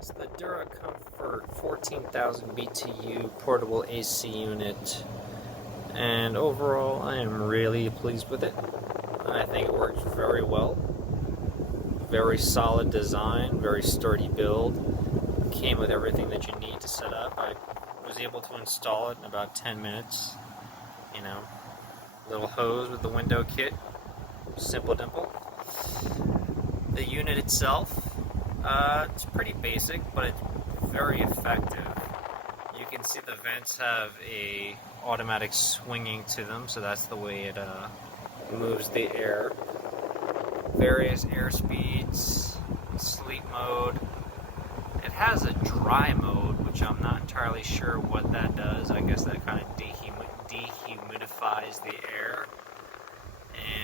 It's the DuraComfort 14,000 BTU portable AC unit, and overall I am really pleased with it. I think it works very well. Very solid design, very sturdy build. Came with everything that you need to set up. I was able to install it in about 10 minutes. You know, little hose with the window kit, simple dimple. The unit itself, it's pretty basic, but it's very effective. You can see the vents have a automatic swinging to them, so that's the way it moves the air. Various air speeds, sleep mode. It has a dry mode, which I'm not entirely sure what that does. I guess that kind of dehumidifies the air.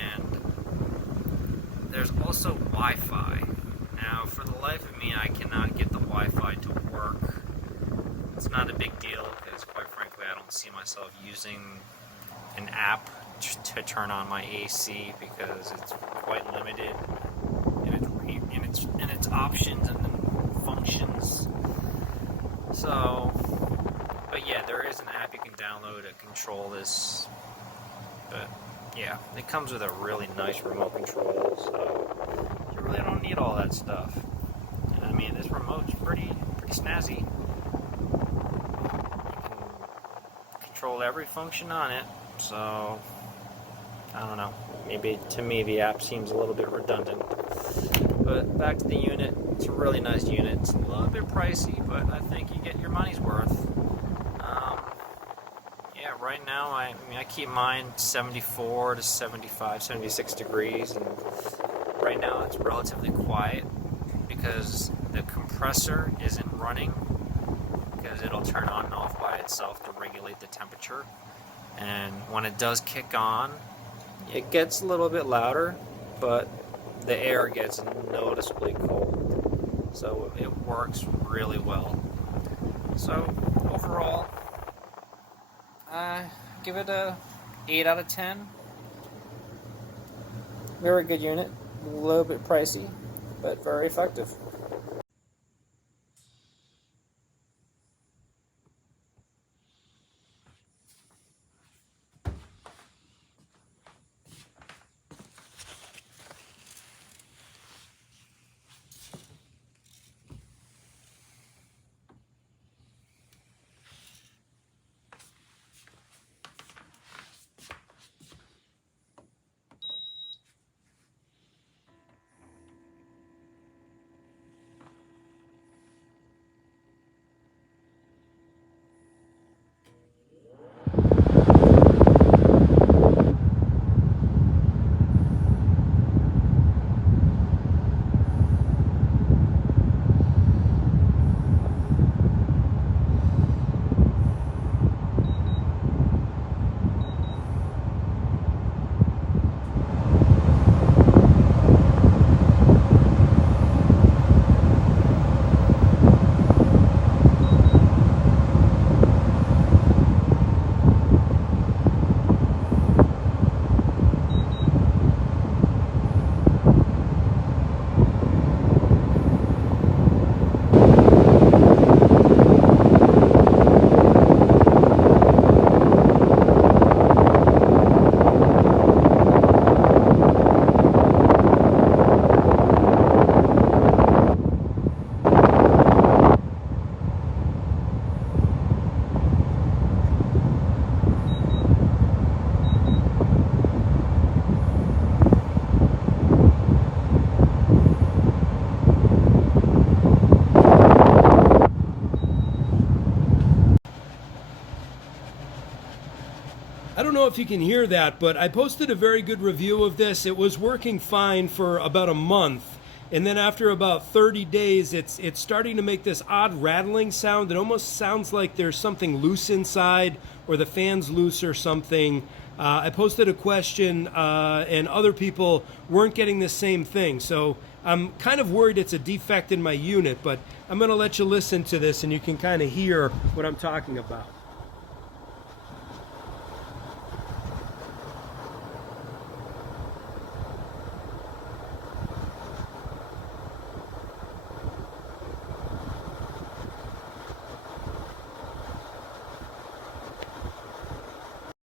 And there's also Wi-Fi. Now, for the life of me, I cannot get the Wi-Fi to work. It's not a big deal because, quite frankly, I don't see myself using an app to turn on my AC because it's quite limited in its options and functions. So, but yeah, there is an app you can download to control this. But yeah, it comes with a really nice remote control, so you really don't need all that stuff. And I mean, this remote's pretty snazzy. You can control every function on it, so I don't know. Maybe to me the app seems a little bit redundant. But back to the unit, it's a really nice unit. It's a little bit pricey, but I think you get your money's worth. Yeah, right now I keep mine 74 to 75, 76 degrees, and right now it's relatively quiet because the compressor isn't running, because it'll turn on and off by itself to regulate the temperature. And when it does kick on, it gets a little bit louder, but the air gets noticeably cold. So it works really well. So overall, I give it a 8 out of 10. Very good unit, a little bit pricey, but very effective. I don't know if you can hear that, but I posted a very good review of this. It was working fine for about a month, and then after about 30 days, it's starting to make this odd rattling sound. It almost sounds like there's something loose inside, or the fan's loose or something. I posted a question, and other people weren't getting the same thing. So I'm kind of worried it's a defect in my unit, but I'm going to let you listen to this, and you can kind of hear what I'm talking about.